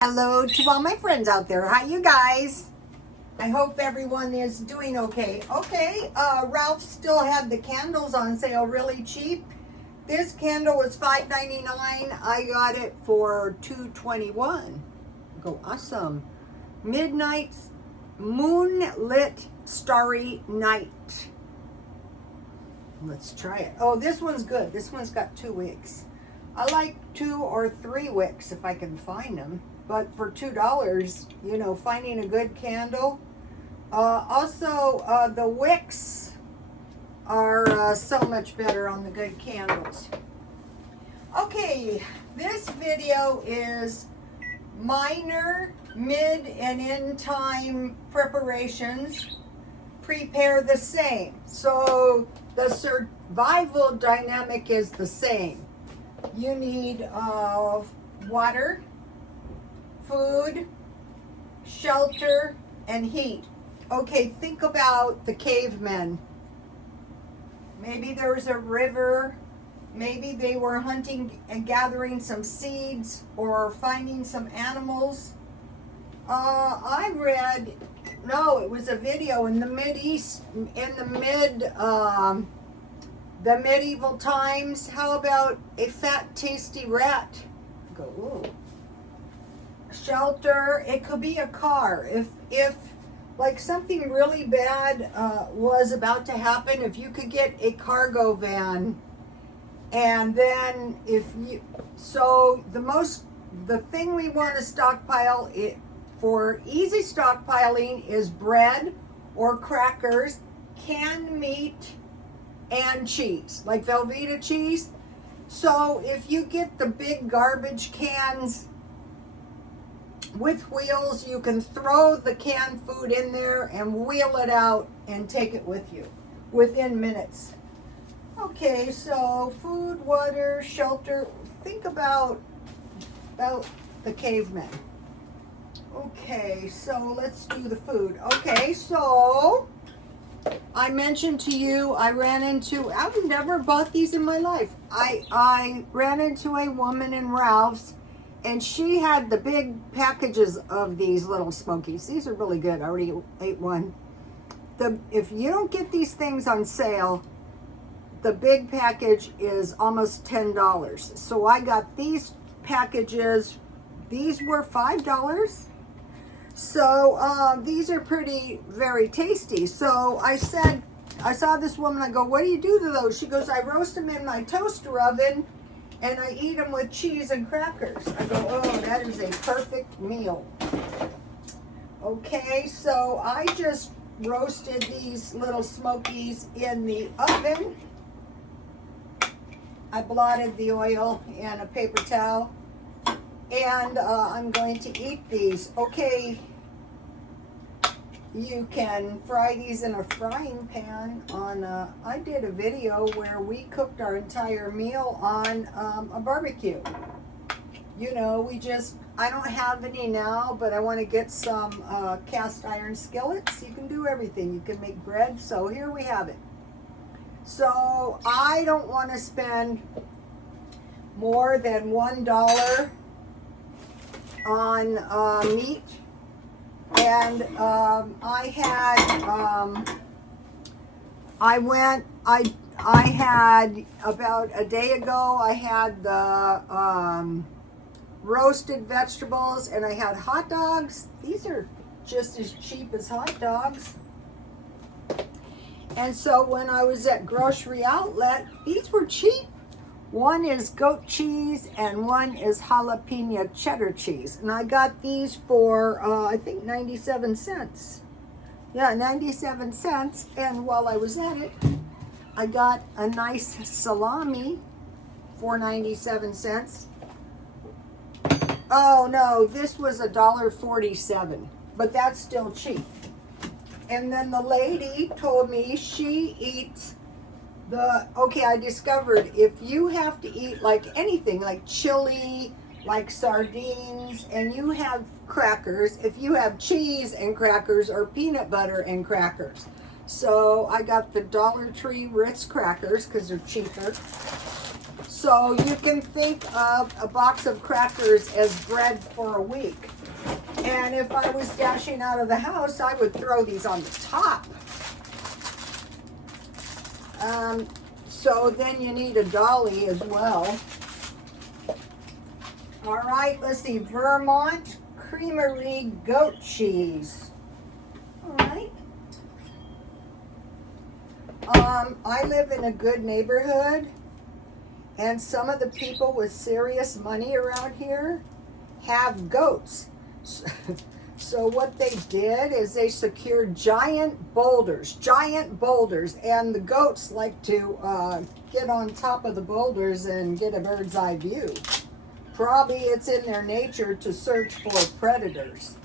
Hello to all my friends out there. Hi, you guys. I hope everyone is doing okay. Ralph still had the candles on sale really cheap. This candle was $5.99. I got it for $2.21. Go awesome. Midnight Moonlit Starry Night. Let's try it. Oh, this one's good. This one's got 2 wicks. I like 2 or 3 wicks if I can find them. But for $2, you know, finding a good candle. Also, the wicks are so much better on the good candles. Okay, this video is minor, mid, and end time preparations. Prepare the same. So the survival dynamic is the same. You need water, food, shelter, and heat. Okay, think about the cavemen. Maybe there was a river. Maybe they were hunting and gathering some seeds or finding some animals. I read, no, it was a video in the Mideast, in the medieval times. How about a fat, tasty rat? Go, ooh. Shelter, it could be a car. If like something really bad was about to happen, if you could get a cargo van, and then the thing we want to stockpile for easy stockpiling is bread or crackers, canned meat, and cheese, like Velveeta cheese. So if you get the big garbage cans with wheels, you can throw the canned food in there and wheel it out and take it with you within minutes. Okay, so food, water, shelter. Think about the cavemen. Okay, so let's do the food. Okay, so I mentioned to you, I've never bought these in my life. I ran into a woman in Ralph's, and she had the big packages of these little Smokies. These are really good. I already ate one. If you don't get these things on sale, the big package is almost $10. So I got these packages. These were $5. So these are very tasty. So I saw this woman, I go, what do you do to those? She goes, I roast them in my toaster oven and I eat them with cheese and crackers. I go, oh, that is a perfect meal. Okay, so I just roasted these little Smokies in the oven. I blotted the oil in a paper towel. And I'm going to eat these. Okay, you can fry these in a frying pan I did a video where we cooked our entire meal on a barbecue. You know, I don't have any now, but I want to get some cast iron skillets. You can do everything. You can make bread. So here we have it. So I don't want to spend more than $1 on meat, and I had about a day ago, I had the roasted vegetables, and I had hot dogs. These are just as cheap as hot dogs. And so when I was at Grocery Outlet, these were cheap. One is goat cheese and one is jalapeno cheddar cheese. And I got these for, I think 97 cents. Yeah, 97 cents. And while I was at it, I got a nice salami for 97 cents. Oh no, this was $1.47, but that's still cheap. And then the lady told me she eats I discovered if you have to eat like anything, like chili, like sardines, and you have crackers, if you have cheese and crackers or peanut butter and crackers. So I got the Dollar Tree Ritz crackers because they're cheaper. So you can think of a box of crackers as bread for a week. And if I was dashing out of the house, I would throw these on the top. So then you need a dolly as well. All right, let's see, Vermont Creamery goat cheese. All right. I live in a good neighborhood, and some of the people with serious money around here have goats. So what they did is they secured giant boulders, and the goats like to get on top of the boulders and get a bird's eye view. Probably it's in their nature to search for predators.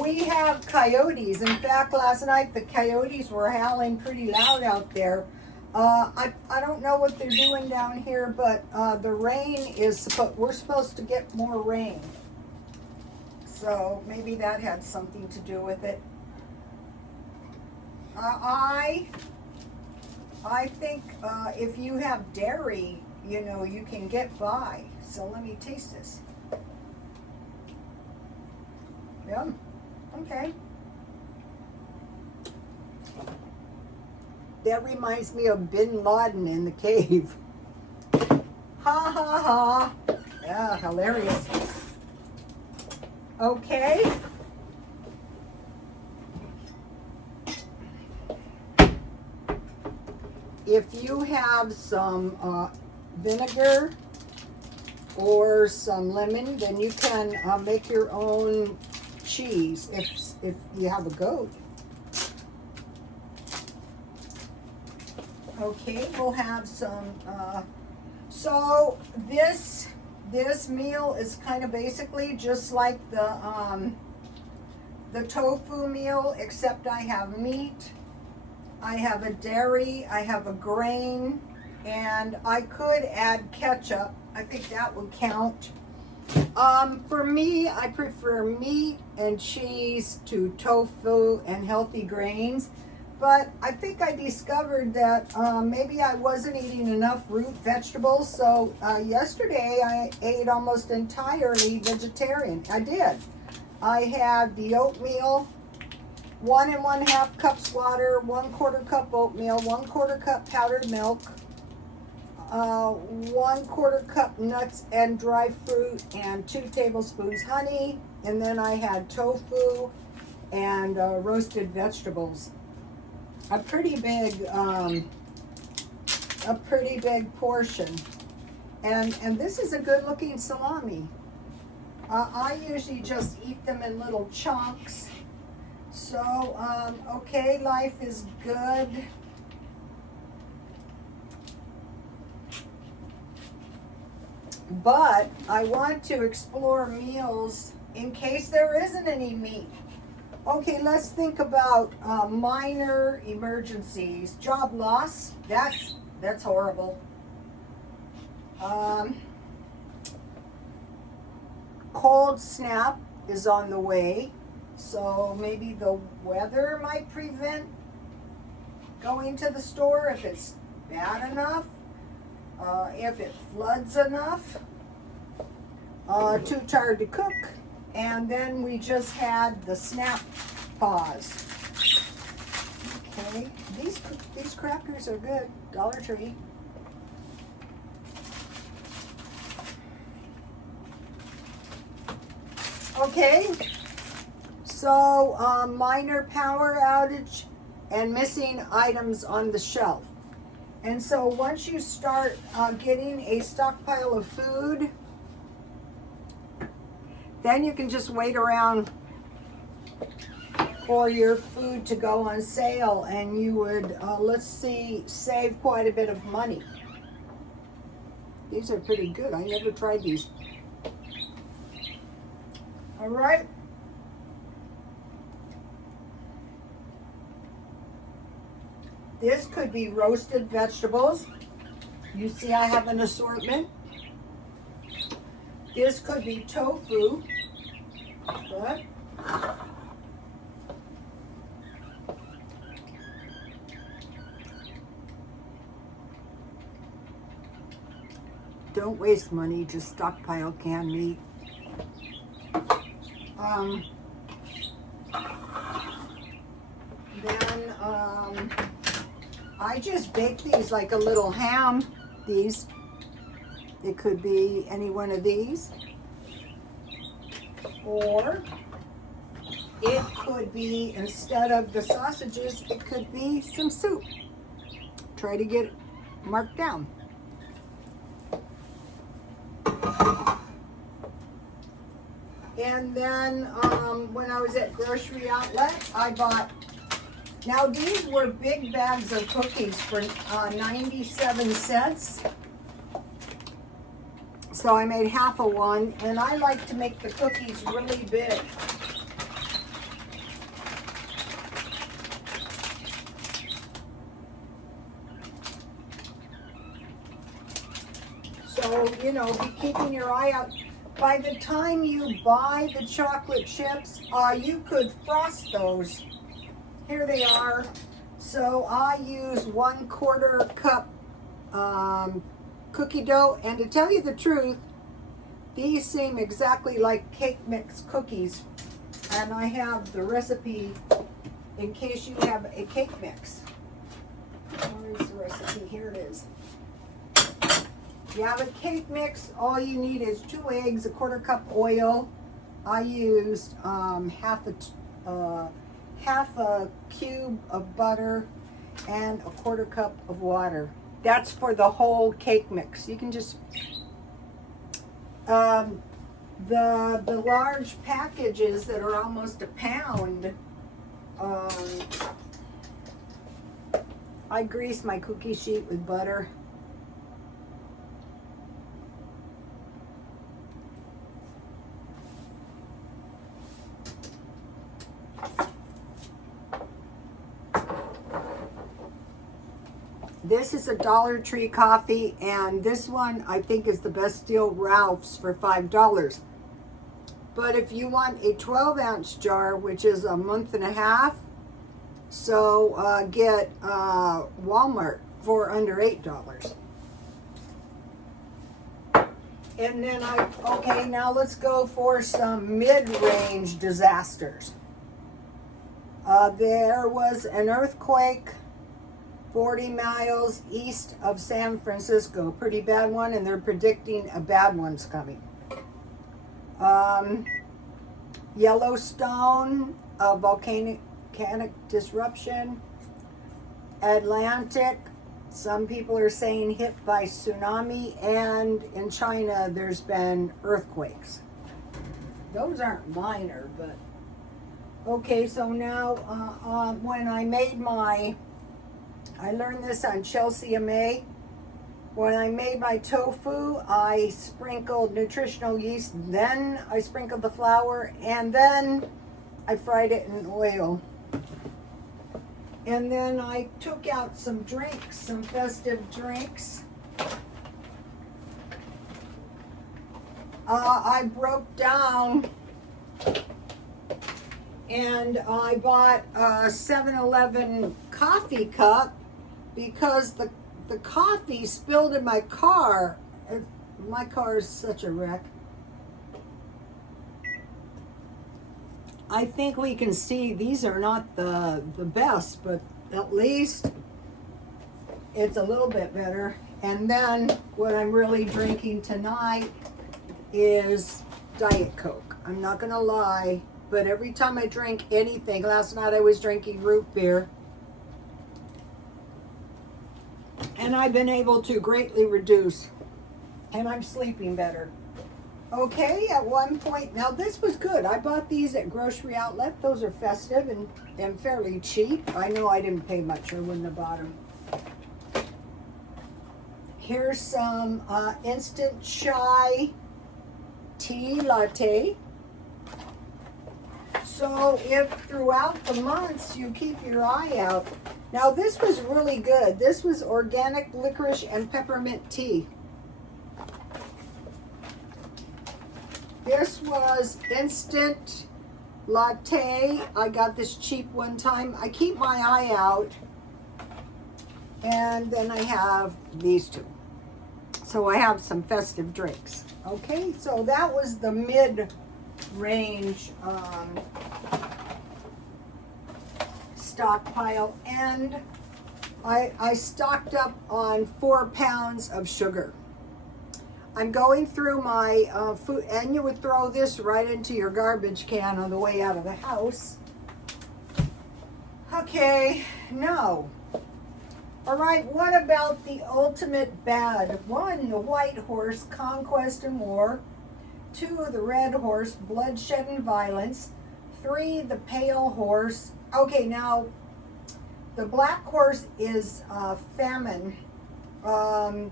We have coyotes. In fact, last night the coyotes were howling pretty loud out there. I don't know what they're doing down here, but the rain is, we're supposed to get more rain. So maybe that had something to do with it. I think if you have dairy, you know, you can get by. So let me taste this. Yum. Okay. That reminds me of Bin Laden in the cave. Ha ha ha. Yeah, hilarious. Okay. If you have some vinegar or some lemon, then you can make your own cheese if you have a goat. Okay, we'll have some, so this meal is kind of basically just like the tofu meal, except I have meat, I have a dairy, I have a grain, and I could add ketchup. I think that would count. For me, I prefer meat and cheese to tofu and healthy grains. But I think I discovered that maybe I wasn't eating enough root vegetables. So yesterday I ate almost entirely vegetarian. I did. I had the oatmeal, 1 1/2 cups water, 1/4 cup oatmeal, 1/4 cup powdered milk, 1/4 cup nuts and dry fruit, and 2 tablespoons honey. And then I had tofu and roasted vegetables. A pretty big portion, and this is a good looking salami. I usually just eat them in little chunks. So okay, life is good. But I want to explore meals in case there isn't any meat. Okay, let's think about minor emergencies. Job loss, that's horrible. Cold snap is on the way, so maybe the weather might prevent going to the store if it's bad enough, if it floods enough, too tired to cook. And then we just had the snap pause. Okay, these crackers are good. Dollar Tree. Okay, so minor power outage and missing items on the shelf. And so once you start getting a stockpile of food, then you can just wait around for your food to go on sale, and you would, let's see, save quite a bit of money. These are pretty good. I never tried these. All right. This could be roasted vegetables. You see I have an assortment. This could be tofu. Good. Don't waste money, just stockpile canned meat. Then I just bake these like a little ham. These, it could be any one of these, or it could be, instead of the sausages, it could be some soup. Try to get it marked down. And then when I was at Grocery Outlet, I bought, now these were big bags of cookies for 97 cents. So I made half of one, and I like to make the cookies really big. So, you know, be keeping your eye out. By the time you buy the chocolate chips, you could frost those. Here they are. So I use 1/4 cup cookie dough, and to tell you the truth, these seem exactly like cake mix cookies, and I have the recipe in case you have a cake mix. Where's the recipe? Here it is. You have a cake mix, all you need is 2 eggs, 1/4 cup oil. I used half a cube of butter and 1/4 cup of water. That's for the whole cake mix. You can just, the large packages that are almost a pound, I grease my cookie sheet with butter. This is a Dollar Tree coffee, and this one I think is the best deal, Ralph's, for $5. But if you want a 12-ounce jar, which is a month and a half, so get Walmart for under $8. And then okay, now let's go for some mid-range disasters. There was an earthquake 40 miles east of San Francisco, pretty bad one, and they're predicting a bad one's coming. Yellowstone, a volcanic disruption. Atlantic, some people are saying hit by tsunami, and in China there's been earthquakes. Those aren't minor, but okay. So now when I made I learned this on Chelsea May. When I made my tofu, I sprinkled nutritional yeast, then I sprinkled the flour, and then I fried it in oil. And then I took out some drinks, some festive drinks. I broke down and I bought a 7-Eleven coffee cup because the coffee spilled in my car. My car is such a wreck. I think we can see these are not the best, but at least it's a little bit better. And then what I'm really drinking tonight is Diet Coke. I'm not gonna lie, but every time I drink anything, last night I was drinking root beer, and I've been able to greatly reduce, and I'm sleeping better. Okay, at one point, now this was good. I bought these at Grocery Outlet. Those are festive and fairly cheap. I know I didn't pay much, I wouldn't have bought them. Here's some instant chai tea latte. So if throughout the months you keep your eye out. Now this was really good. This was organic licorice and peppermint tea. This was instant latte. I got this cheap one time. I keep my eye out. And then I have these two. So I have some festive drinks. Okay, so that was the mid-range stockpile, and I stocked up on 4 pounds of sugar. I'm going through my food, and you would throw this right into your garbage can on the way out of the house. Okay, no. All right, what about the ultimate bad? 1, the white horse, conquest and war. 2, the red horse, bloodshed and violence. 3, the pale horse. Okay, now, the black horse is famine. And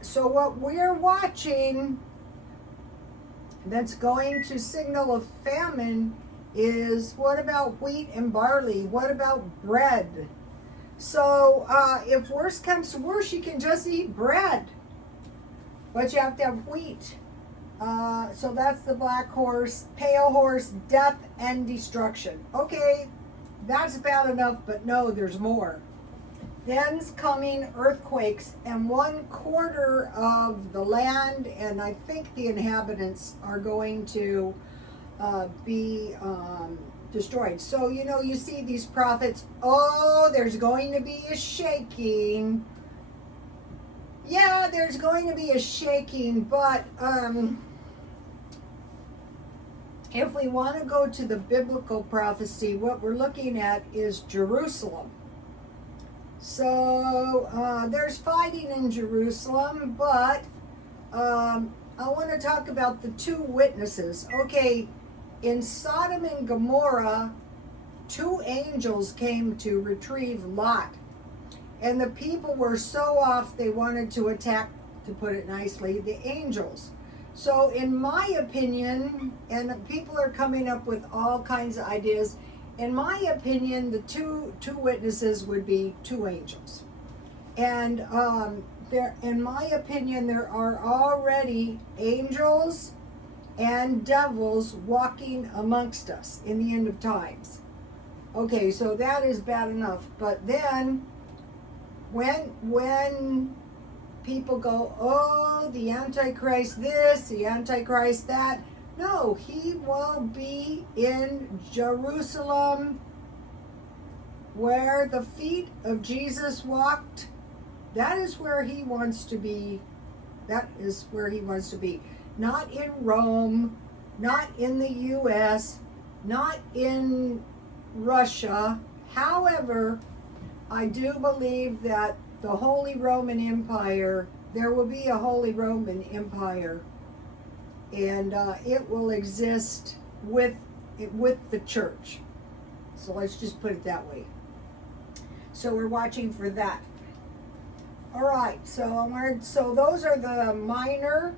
so what we're watching that's going to signal a famine is, what about wheat and barley? What about bread? So if worse comes to worse, you can just eat bread, but you have to have wheat. So that's the black horse. Pale horse, death and destruction. Okay, that's bad enough, but no, there's more. Then's coming earthquakes, and 1/4 of the land, and I think the inhabitants are going to be destroyed. So, you know, you see these prophets, oh, there's going to be a shaking. Yeah, there's going to be a shaking, but if we want to go to the biblical prophecy, what we're looking at is Jerusalem. So there's fighting in Jerusalem, but I want to talk about the 2 witnesses. Okay, in Sodom and Gomorrah, 2 angels came to retrieve Lot. And the people were so off, they wanted to attack, to put it nicely, the angels. So in my opinion, and people are coming up with all kinds of ideas, in my opinion, the two witnesses would be 2 angels. And there, in my opinion, there are already angels and devils walking amongst us in the end of times. Okay, so that is bad enough. But then, when people go, oh, the Antichrist this, the Antichrist that, no, he will be in Jerusalem where the feet of Jesus walked. That is where he wants to be. That is where he wants to be. Not in Rome, not in the U.S., not in Russia. However, I do believe that the Holy Roman Empire, there will be a Holy Roman Empire, and it will exist with the church. So let's just put it that way. So we're watching for that. All right, so those are the minor.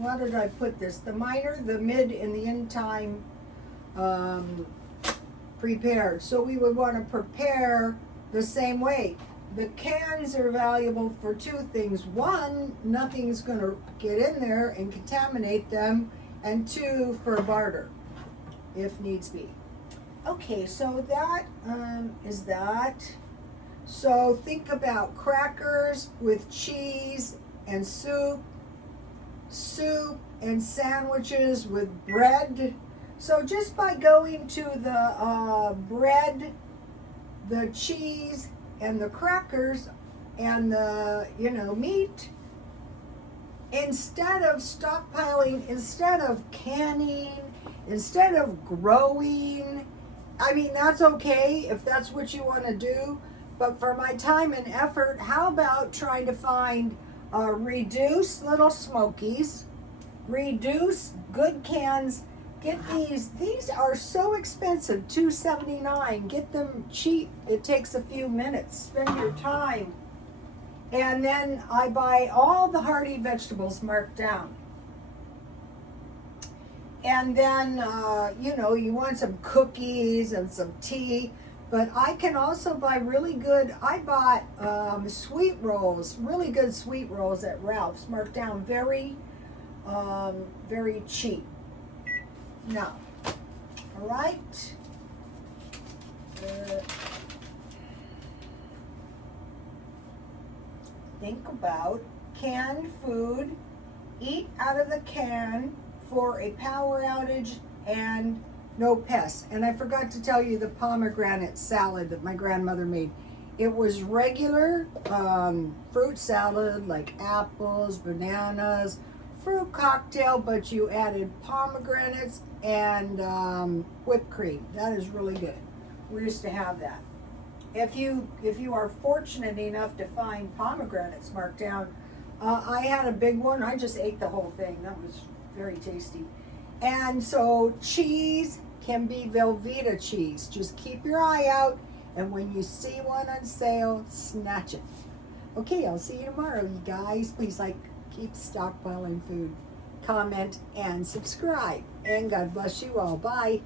How did I put this? The minor, the mid, and the end time prepared. So we would want to prepare the same way. The cans are valuable for 2 things. 1, nothing's going to get in there and contaminate them. And 2, for barter, if needs be. Okay, so that is that. So think about crackers with cheese and soup and sandwiches with bread. So just by going to the bread, the cheese, and the crackers, and the, meat, instead of stockpiling, instead of canning, instead of growing, I mean, that's okay if that's what you want to do, but for my time and effort, how about trying to find reduce little smokies, reduce good cans. Get these are so expensive, $2.79. Get them cheap. It takes a few minutes. Spend your time. And then I buy all the hearty vegetables marked down. And then, you want some cookies and some tea. But I can also buy really good, I bought sweet rolls, really good sweet rolls at Ralph's, marked down very, very cheap. Now, all right. Think about canned food, eat out of the can for a power outage, and no pests. And I forgot to tell you the pomegranate salad that my grandmother made. It was regular fruit salad like apples, bananas, fruit cocktail, but you added pomegranates and whipped cream. That is really good. We used to have that. If you are fortunate enough to find pomegranates marked down, I had a big one. I just ate the whole thing. That was very tasty. And so cheese can be Velveeta cheese. Just keep your eye out, and when you see one on sale, snatch it. Okay, I'll see you tomorrow, you guys. Please keep stockpiling food, comment, and subscribe. And God bless you all. Bye.